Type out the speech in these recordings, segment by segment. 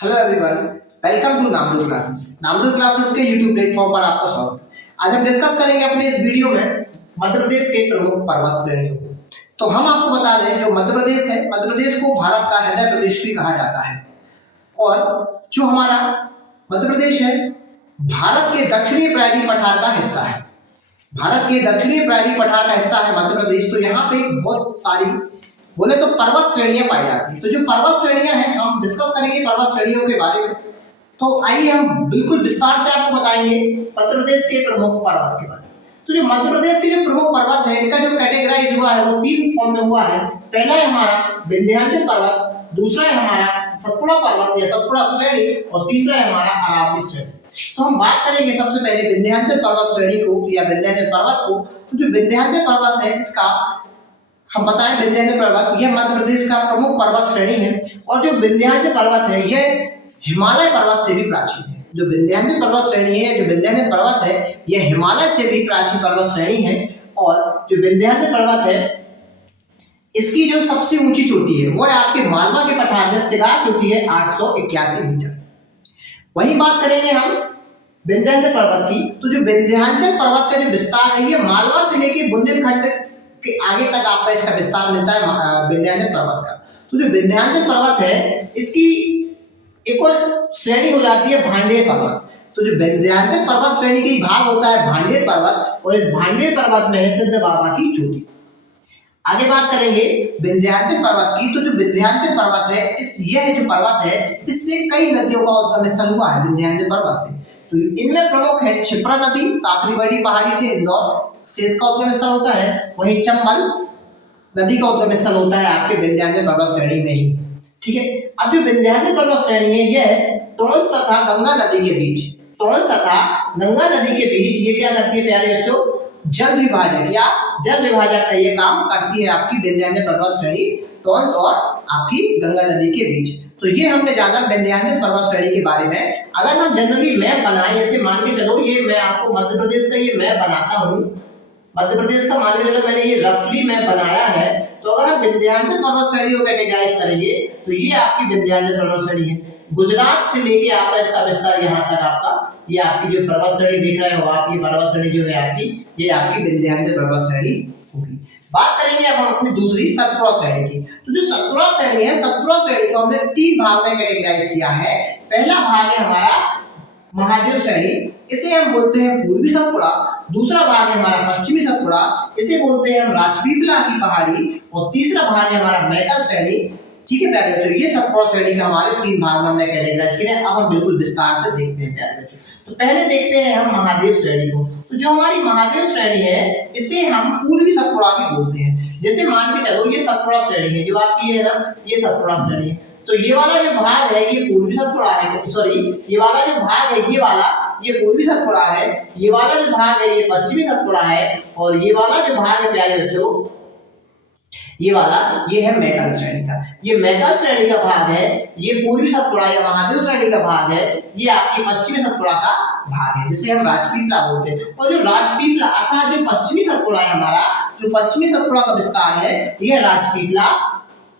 Hello everyone, welcome to Namdo classes. Namdo classes के YouTube platform पर आपका स्वागत है। आज हम डिस्कस करेंगे अपने इस वीडियो में मध्य प्रदेश के प्रमुख पर्वत श्रेणियों को। तो हम आपको बता दें, जो मध्य प्रदेश है, मध्य प्रदेश को भारत का हृदय प्रदेश भी कहा जाता है। और जो हमारा मध्य प्रदेश है, भारत के दक्षिणी प्रायद्वीप पठार का हिस्सा है। भारत के दक्षिणी प्रायद्वीप पठार का हिस्सा है मध्य प्रदेश। तो यहाँ पे बहुत सारी बोले तो पर्वत श्रेणियां पाई जाती हैं। तो जो पर्वत श्रेणियां हैं, हम डिस्कस करेंगे पर्वत श्रेणियों के बारे में। तो आइए हम बिल्कुल विस्तार से आपको बताएंगे मध्य प्रदेश के प्रमुख पर्वत के बारे में। तो जो मध्य प्रदेश के जो प्रमुख पर्वत है, इनका जो कैटेगराइज हुआ है वो तीन फॉर्म में हुआ है। पहला है हमारा विंध्याचल पर्वत, दूसरा है हमारा सतपुड़ा पर्वत या सतपुड़ा श्रेणी, और तीसरा है हमारा अरावली श्रेणी। तो हम बात करेंगे सबसे पहले विंध्याचल पर्वत श्रेणी को या विंध्याचल पर्वत को। तो जो विंध्याचल पर्वत है, इसका हम बताएं विंध्याचल पर्वत यह मध्य प्रदेश का प्रमुख पर्वत श्रेणी है। और जो विंध्याचल पर्वत है यह हिमालय पर्वत से भी प्राचीन है। जो विंध्याचल पर्वत श्रेणी है, जो विंध्याचल पर्वत है, यह हिमालय से भी प्राचीन पर्वत श्रेणी है। और जो विंध्याचल पर्वत है, इसकी जो सबसे ऊंची चोटी है वो है आपके मालवा के पठार में शिलार चोटी है 881 मीटर। वही बात करेंगे हम विंध्याचल पर्वत की। तो जो विंध्याचल पर्वत का जो विस्तार है, यह मालवा से लेकर बुंदेलखंड के आगे तक आपका इसका विस्तार मिलता है विंध्याचल पर्वत का। तो जो विंध्याचल पर्वत है, इसकी एक और श्रेणी हो जाती है भांडेर पर्वत। तो जो विंध्याचल पर्वत श्रेणी का भाग होता है भांडेर पर्वत, और इस भांडेर पर्वत में है सिद्ध बाबा की चोटी। आगे बात करेंगे विंध्याचल पर्वत की। तो जो विंध्याचल पर्वत है, यह जो पर्वत है, इससे कई नदियों का उद्गम स्थल हुआ है विंध्याचल पर्वत से। तो इनमें प्रमुख है क्षिप्रा नदी, काकरीबड़ी पहाड़ी से इंदौर से इसका उद्गम स्थल होता है। वहीं चंबल नदी का उद्गम स्थल होता है आपके विंध्याचल पर्वत श्रेणी में ही। ठीक है। अब जो विंध्याचल पर्वत श्रेणी है, यह टोंस तथा गंगा नदी के बीच, टोंस तथा गंगा नदी के बीच ये क्या करती है प्यारे बच्चों, जल विभाजक या जल विभाजक का ये काम करती है आपकी विंध्याचल पर्वत श्रेणी, टोंस और आपकी गंगा नदी के बीच। तो ये हमने जाना विंध्याचल पर्वत श्रेणी के बारे में। अगर हम जनरली मैप बनाएं, जैसे मान के चलो ये मैं आपको मध्य प्रदेश का ये मैप बनाता हूँ, मध्य प्रदेश का मान लीजिए मैंने ये रफली मैप बनाया है। तो अगर हम विंध्याचल पर्वत श्रेणी को कैटेगराइज करेंगे, तो ये आपकी विंध्याचल पर्वत श्रेणी है। गुजरात से लेके आपका इसका विस्तार यहाँ तक आपका, ये आपकी जो पर्वत श्रेणी देख रहे हो आप, ये पर्वत श्रेणी जो है आपकी, ये आपकी विंध्याचल पर्वत श्रेणी होगी। बात करेंगे अब हम अपनी दूसरी सतपुड़ा श्रेणी की। तो जो सतपुड़ा श्रेणी है, सतपुड़ा श्रेणी को हमने तीन भाग में कैटेगराइज किया है। पहला भाग है हमारा महादेव श्रेणी, इसे हम बोलते हैं पूर्वी सतपुड़ा। दूसरा भाग है हमारा पश्चिमी सतपुड़ा, इसे बोलते हैं हम राजपीपला की पहाड़ी। और तीसरा भाग है हमारा मैकल श्रेणी। ठीक है प्यारे बच्चों, ये सतपुड़ा श्रेणी के हमारे तीन भाग में हमने कैटेगराइज किए हैं। अब हम बिल्कुल विस्तार से देखते हैं प्यारे बच्चों। तो पहले देखते हैं हम महादेव श्रेणी को। तो जो हमारी महादेव श्रेणी है, इसे हम पूर्वी सतपुड़ा भी बोलते हैं। जैसे मान के चलो ये सतपुड़ा श्रेणी है, जो आपकी है ना, ये सतपुड़ा श्रेणी है। तो ये वाला जो भाग है ये पूर्वी सतपुड़ा है, सॉरी ये वाला जो भाग है ये वाला ये पूर्वी सतपुड़ा है, ये वाला जो भाग है ये पश्चिमी सतपुड़ा है, और ये वाला जो भाग है प्यारे बच्चों, ये वाला ये है मैकल श्रेणी का। ये मैकल श्रेणी का भाग है, ये पूर्वी सतपुड़ा या महादेव श्रेणी का भाग है, ये आपकी पश्चिमी सतपुड़ा का भाग है, जिसे हम राजपीपला बोलते हैं। और जो राजपीपला अर्थात जो पश्चिमी सतपुड़ा है हमारा, जो पश्चिमी सतपुड़ा का विस्तार है, यह राजपीपला,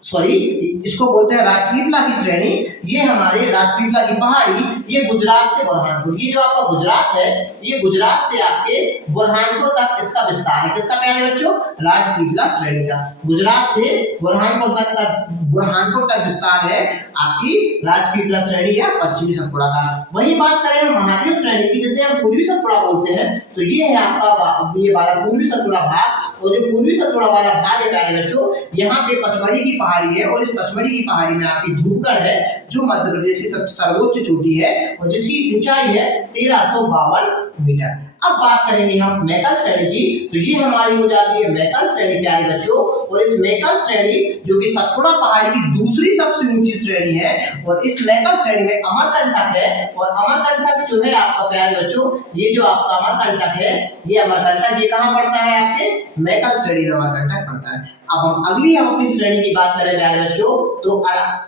सॉरी इसको बोलते हैं राजपीपला की श्रेणी। ये हमारे राजपीपला की पहाड़ी, ये गुजरात से बुरहानपुर, ये जो आपका गुजरात है, ये गुजरात से आपके बुरहानपुर तक इसका विस्तार है। किसका प्यारे बच्चों, राजपीपला श्रेणी का। गुजरात से बुरहानपुर तक विस्तार है आपकी राजपीपला श्रेणी या पश्चिमी सतपुड़ा का। वही बात करें हम महादेव श्रेणी की, जिसे हम पूर्वी सतपुड़ा बोलते हैं। तो ये है आपका ये वाला पूर्वी सतपुड़ा भाग। और जो पूर्वी सतपुड़ा वाला भाग है प्यारे बच्चों, यहाँ पे पचमढ़ी की पहाड़ी है, और इस पचमढ़ी की पहाड़ी में आपकी धूपगढ़ है, जो मध्य प्रदेश की सबसे सर्वोच्च चोटी है, और जिसकी ऊंचाई है 1352 मीटर। अब बात करेंगे हम मैकल श्रेणी की। तो ये हमारी हो जाती है मैकल श्रेणी प्यारे बच्चों। और इस मैकल श्रेणी जो कि सतपुड़ा पहाड़ी की दूसरी सबसे ऊंची श्रेणी है, और इस मैकल श्रेणी में अमरकंटक है। और अमरकंटक जो है आपका प्यारे बच्चों, ये जो आपका अमरकंटक है, ये अमरकंटक ये कहाँ पड़ता है आपके मैकल श्रेणी में अमरकंटक पड़ता है। अब हम अपनी श्रेणी की बात करें प्यारे बच्चों, तो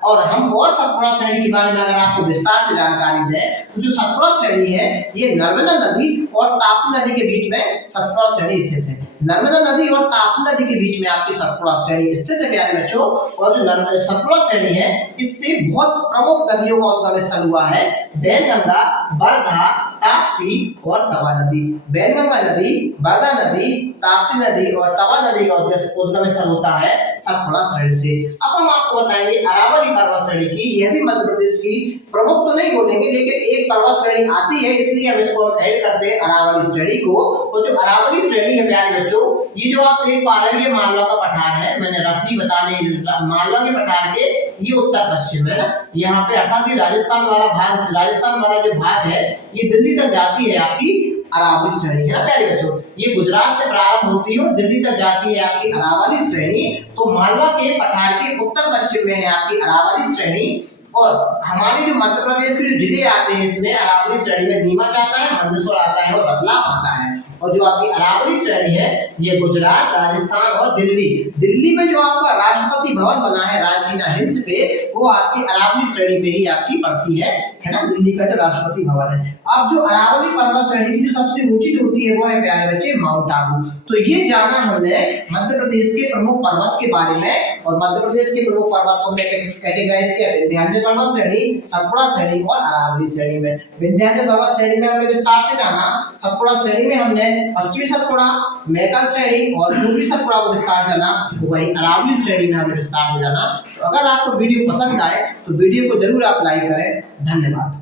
और हम और सतपुड़ा श्रेणी के बारे में अगर आपको विस्तार से जानकारी दें, तो जो सतपुड़ा श्रेणी है, ये नर्मदा नदी और ताप्ती नदी के बीच में सतपुड़ा श्रेणी स्थित है। नर्मदा नदी और ताप्ती नदी के बीच में आपकी सतपुड़ा श्रेणी स्थित है प्यारे बच्चों। और जो सतपुड़ा श्रेणी है इससे बहुत प्रमुख नदियों का उद्गम स्थल हुआ है बैनगंगा, वर्धा, ताप्ती और तवा नदी। बैनगंगा नदी, वर्धा नदी, ताप्ती नदी और तवा नदी का उद्गम स्थल होता है सतपुड़ा श्रेणी से। अब हम आपको बताएंगे अरावली पर्वत श्रेणी की। यह भी मध्य प्रदेश की प्रमुख तो नहीं बोलेंगे लेकिन एक पर्वत श्रेणी आती है, इसलिए हम इसको ऐड करते हैं अरावली श्रेणी को। और जो अरावली श्रेणी है प्यारे बच्चों, ये जो आप देख पा रहे हैं ये मालवा का पठार है। मैंने रफली बताने मालवा के पठार के ये उत्तर पश्चिम है ना, यहाँ पे अर्थात राजस्थान वाला भाग, राजस्थान वाला जो भाग है ये दिल्ली तक जाती है आपकी अरावली श्रेणी है ना प्यारे बच्चों। ये गुजरात से प्रारंभ होती है और दिल्ली तक जाती है आपकी अरावली श्रेणी। तो मालवा के पठार के उत्तर पश्चिम में है आपकी अरावली श्रेणी। और हमारे जो मध्य प्रदेश के जो जिले आते हैं इसमें अरावली श्रेणी में नीमच आता है, मंदसौर आता है और रतलाम आता है। और जो आपकी अरावली श्रेणी है ये गुजरात, राजस्थान और दिल्ली में जो आपका राष्ट्रपति भवन बना है राजसीना हिल्स पे, वो आपकी अरावली श्रेणी पे ही आपकी पड़ती है ना, दिल्ली का जो राष्ट्रपति भवन है। अब जो अरावली पर्वत श्रेणी की जो सबसे ऊंची चोटी है वो है प्यारे बच्चे माउंट आबू। तो ये जाना हमने मध्य प्रदेश के प्रमुख पर्वत के बारे में। और मध्य प्रदेश के प्रमुख पर्वत को हमने कैटेगराइज किया विंध्याचल पर्वत श्रेणी, सतपुड़ा श्रेणी और अरावली श्रेणी में। विंध्याचल पर्वत श्रेणी में हमने विस्तार से जाना, सतपुड़ा श्रेणी में हमने पश्चिमी सतपुड़ा, मैकल श्रेणी और पूर्वी सतपुड़ा को विस्तार से जाना, वही अरावली श्रेणी में हमने विस्तार से जाना। तो अगर आपको वीडियो पसंद आए तो वीडियो को जरूर आप लाइक करें। धन्यवाद।